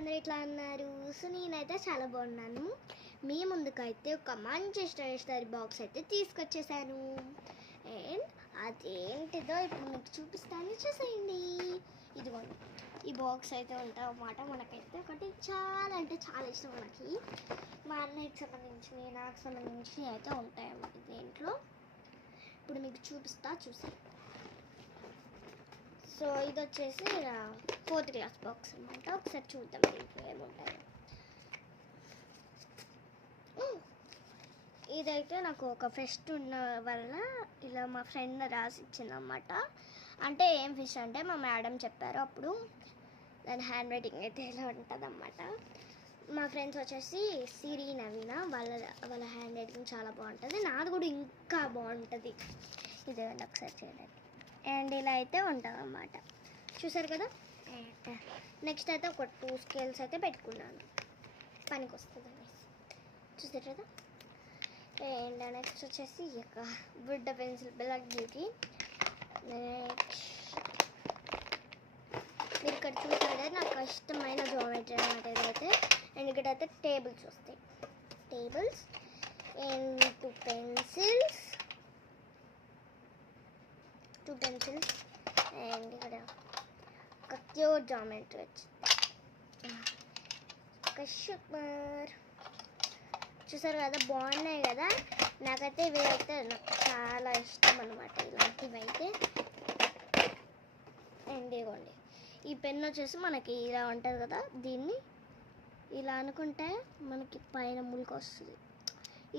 అందరూ ఎట్లా అన్నారు? సో నేనైతే చాలా బాగున్నాను. మీ ముందుకైతే ఒక మంచి స్టోరీ బాక్స్ అయితే తీసుకొచ్చేసాను. అండ్ అదేంటిదో ఇప్పుడు మీకు చూపిస్తాను, చూసేయండి. ఇదిగోండి, ఈ బాక్స్ అయితే ఉంటుంది అన్నమాట. మనకైతే ఒకటి చాలా అంటే చాలా ఇష్టం మనకి. మా అన్నయ్యకి సంబంధించి నాకు సంబంధించి అయితే ఉంటాయి అన్నమాట దీంట్లో. ఇప్పుడు మీకు చూపిస్తా, చూసి. సో ఇది వచ్చేసి 4th క్లాస్ బాక్స్ అనమాట. ఒకసారి చూద్దాం దీంట్లో ఏముంటాయో. ఇదైతే నాకు ఒక ఫెస్ట్ ఉన్న వల్ల ఇలా మా ఫ్రెండ్ రాసి ఇచ్చిందన్నమాట. అంటే ఏం ఫిష్ అంటే మా మేడం చెప్పారు అప్పుడు. దాని హ్యాండ్ రైటింగ్ అయితే ఇలా ఉంటుంది అన్నమాట. మా ఫ్రెండ్స్ వచ్చేసి సిరి నవీన, వాళ్ళ హ్యాండ్ రైటింగ్ చాలా బాగుంటుంది. నాది కూడా ఇంకా బాగుంటుంది. ఇదే ఒకసారి చేయండి. అండ్ ఇలా అయితే ఉంటుంది అన్నమాట. చూసారు కదా. నెక్స్ట్ అయితే ఒక 2 స్కేల్స్ అయితే పెట్టుకున్నాను, పనికి వస్తుంది అనేసి. చూసారు కదా. అండ్ నెక్స్ట్ వచ్చేసి ఒక బుడ్డ పెన్సిల్ బ్లాక్ బ్యూటీ. నెక్స్ట్ మీరు ఇక్కడ చూసారే నాకు ఇష్టమైన జామెట్రీ అన్నమాట ఇదైతే. అండ్ ఇక్కడైతే టేబుల్స్ వస్తాయి, టేబుల్స్ అండ్ 2 పెన్సిల్స్ అండ్ ఇక్కడ ఒక క్యూట్ జామెట్రీ వచ్చింది, ఒక షుగర్. చూసారు కదా, బాగున్నాయి కదా. నాకైతే ఇవి అయితే నాకు చాలా ఇష్టం అన్నమాట, ఇలాంటివి అయితే. అండ్ ఇవ్వండి, ఈ పెన్ వచ్చేసి మనకి ఇలా ఉంటుంది కదా, దీన్ని ఇలా అనుకుంటే మనకి పైన ములికి వస్తుంది.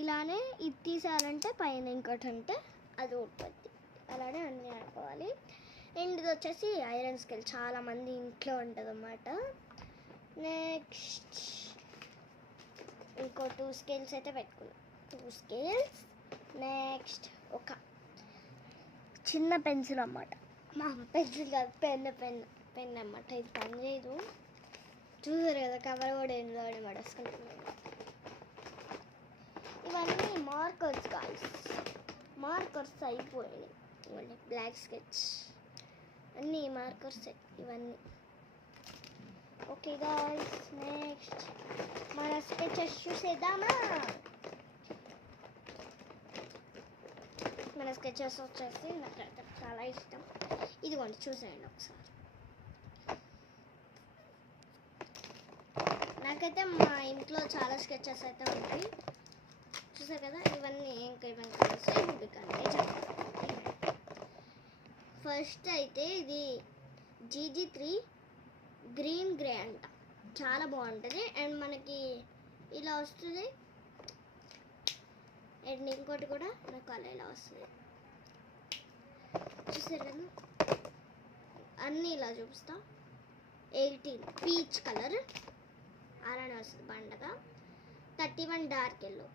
ఇలానే ఇది తీసారంటే పైన ఇంకోటి అంటే అది ఉంటుంది. అలానే అన్నీ అనుకోవాలి. అండ్ ఇది వచ్చేసి ఐరన్ స్కేల్, చాలామంది ఇంట్లో ఉంటుంది అన్నమాట. నెక్స్ట్ ఇంకో 2 స్కేల్స్ అయితే పెట్టుకున్నాం, 2 స్కేల్స్. నెక్స్ట్ ఒక చిన్న పెన్సిల్ అన్నమాట. మా పెన్సిల్ కాదు, పెన్ అన్నమాట. ఇది పని చేయదు. చూసారు కదా, కవర్ కూడా ఎండ్లో పడేసుకుంటున్నాను. ఇవన్నీ మార్కర్స్ గాయ్స్, మార్కర్స్ అయిపోయాయి. ఇవన్నీ బ్లాక్ స్కెచ్, అన్నీ మార్కర్స్ ఇవన్నీ. ఓకే గాయ్స్, నెక్స్ట్ మన స్కెచెస్ చూసేద్దామా. మన స్కెచెస్ వచ్చేసి నాకు చాలా ఇష్టం. ఇదిగోండి చూసేయండి ఒకసారి. నాకైతే మా ఇంట్లో చాలా స్కెచెస్ అయితే ఉంటాయి. చూసారు కదా, ఇవన్నీ ఏమేమి కలిసి రూబికంటే చెప్తాను. ఫస్ట్ అయితే ఇది GG3 గ్రీన్ గ్రే అంట, చాలా బాగుంటుంది. అండ్ మనకి ఇలా వస్తుంది. అండ్ ఇంకోటి కూడా నాకు అలా ఇలా వస్తుంది. చూసారు కదా, అన్నీ ఇలా చూపిస్తా. 18 పీచ్ కలర్ అలానే వస్తుంది పండగ. 31 dark yellow.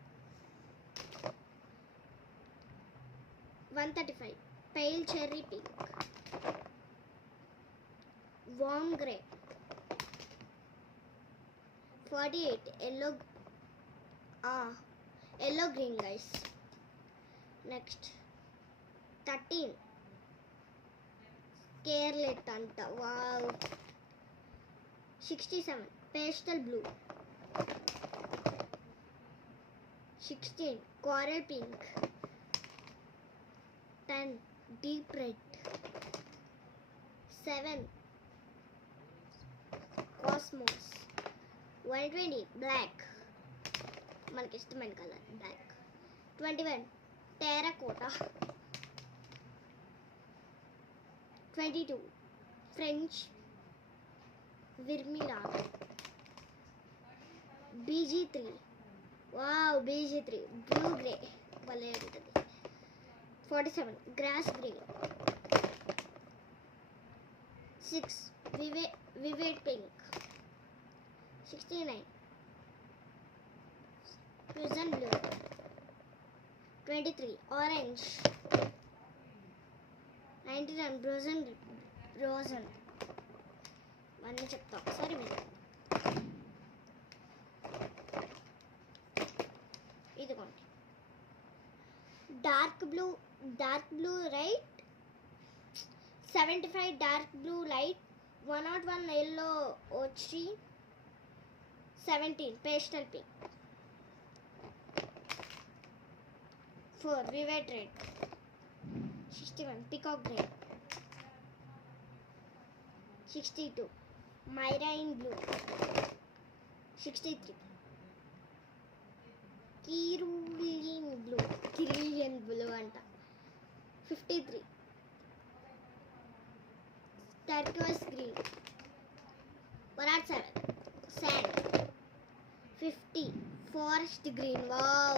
135 pale cherry pink. Warm grey. 48 yellow green guys. Next 13 scarlet anta, wow. 67 pastel blue. 16 coral pink. 10 deep red. 7 cosmos. 120 black, మనకి ఇష్టమైన colour black. 21 terracotta. 22 French vermilion. BG3, wow, BG3 blue grey భలే ఉంటుంది. 47 grass green. 6 vivid pink. 69 fusion blue. 23 orange. 99 rosen. అన్నీ చెప్తా ఒకసారి మీరు. ఇదిగోండి, dark blue right. 75 dark blue light. 101 yellow ochre. 17 pastel pink. 4 vivid red. 61 peacock green. 62 marine blue. 63 cerulean blue anta. 53 turquoise green. 107 sand. 50 forest green. Wow.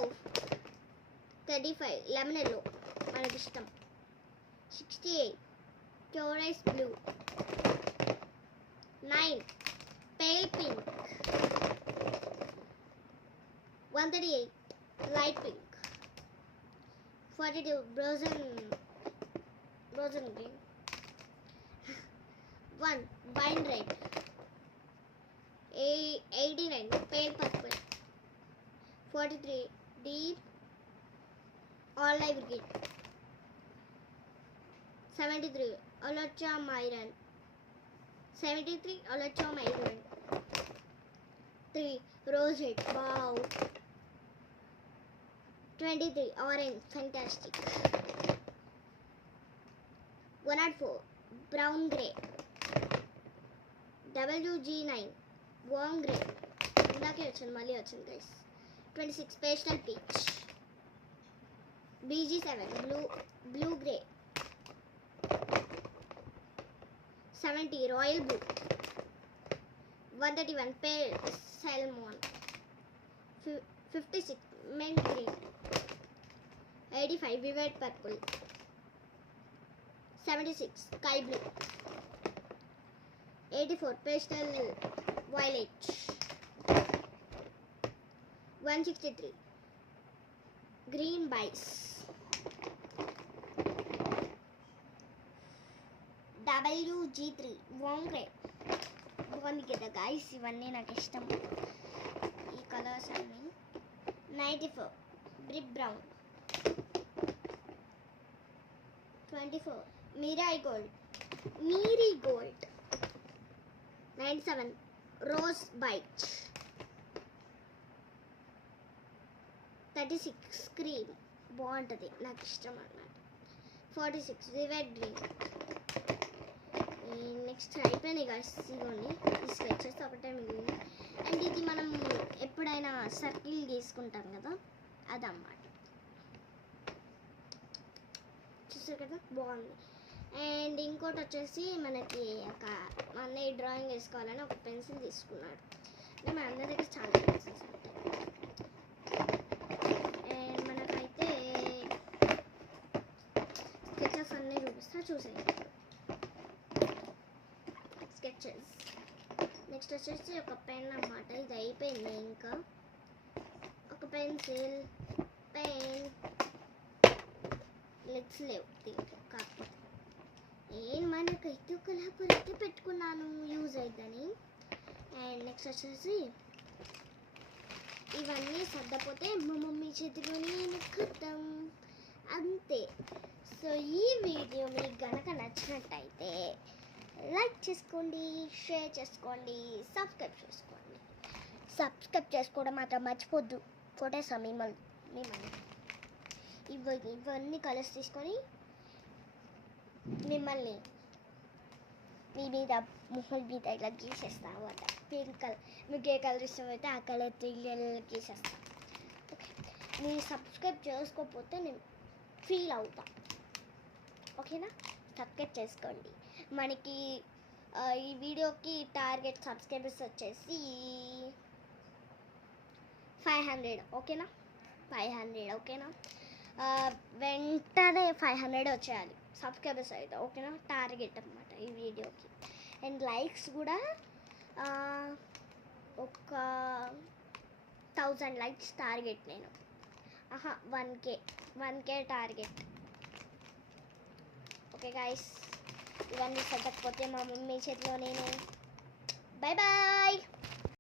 35 lemon yellow మనకి ఇష్టం. 68 turquoise blue. 9 pale pink. 138 light pink. 42 rose green. 1 wine red. 89 pale purple. 43 deep olive green. 73 alocha myron. 73 alocha myron. 3 rose red. Wow. 23 orange. Fantastic. 104 brown grey. WG9 warm grey. ఇందాకే వచ్చింది, మళ్ళీ వచ్చింది guys. 26 pastel peach. BG7 blue grey. 70 royal blue. 131 pale salmon. 56 mint green. 85 vivid purple. 76 sky blue. 84 pastel violet. 163 green bice. WG3 warm grey. బాగుంది కదా guys, ఇవన్నీ నాకు ఇష్టం ఈ కలర్స్ అన్నీ. 94 బ్రిక్ బ్రౌన్. 24 మీరీ గోల్డ్. 97 rose byte. 36 క్రీమ్ బాగుంటుంది, నాకు ఇష్టం అన్నమాట. 46 వివెడ్ గ్రీన్. నెక్స్ట్ అయిపోయినాయి గాయస్, ఇదిగోండి ఈ స్కెచెస్ ఒకటే మిగిలింది. అండ్ ఇది మనం ఎప్పుడైనా సర్కిల్ గీసుకుంటాం కదా, అదన్నమాట. చూసారు కదా, బాగుంది. అండ్ ఇంకోటి వచ్చేసి మనకి ఒక మా అన్నయ్య డ్రాయింగ్ వేసుకోవాలని ఒక పెన్సిల్ తీసుకున్నాడు. అంటే మన అందరి దగ్గర చాలా పెన్సిల్స్ ఉంటాయి. అండ్ మనకైతే స్కెచెస్ అన్నీ చూపిస్తా, చూసేయండి. స్కెచెస్ నెక్స్ట్ వచ్చేసి ఒక పెన్ అన్నమాట. ఇది అయిపోయింది, ఇంకా ఒక పెన్సిల్, పెన్, లెగ్స్ లేవు దీనికి. కాకపోతే నేను మనకైతే ఒక లేపర్ అయితే పెట్టుకున్నాను, యూజ్ అవుతుందని. అండ్ నెక్స్ట్ వచ్చేసి ఇవన్నీ సర్దపోతే మా మమ్మీ చేతిలోనే ఖతం, అంతే. సో ఈ వీడియో మీకు గనక నచ్చినట్టయితే లైక్ చేసుకోండి, షేర్ చేసుకోండి, సబ్స్క్రైబ్ చేసుకోవడం మాత్రం మర్చిపోద్దు. కొట్టేస్తాం మిమ్మల్ని. ఇవన్నీ కలర్స్ తీసుకొని మిమ్మల్ని మీ మీద మొహం మీద ఇలా గీసేస్తా అన్నమాట. పింక్ కలర్, మీకు ఏ కలర్ ఇష్టమైతే ఆ కలర్ గీసేస్తా. ఓకే, మీరు సబ్స్క్రైబ్ చేసుకోకపోతే నేను ఫీల్ అవుతా. ఓకేనా, సబ్స్క్రైబ్ చేసుకోండి. మనకి ఈ వీడియోకి టార్గెట్ సబ్స్క్రైబర్స్ వచ్చేసి 500. ఓకేనా, 500. ఓకేనా, వెంటనే 500 వచ్చేయాలి సబ్స్క్రైబర్స్ అయితే. ఓకేనా, టార్గెట్ అన్నమాట ఈ వీడియోకి. అండ్ లైక్స్ కూడా ఒక 1000 లైక్స్ టార్గెట్. నేను 1K టార్గెట్. ఓకే గాయస్, ఇవన్నీ సర్దకపోతే మా మమ్మీ చేతిలో నేనే. Bye bye.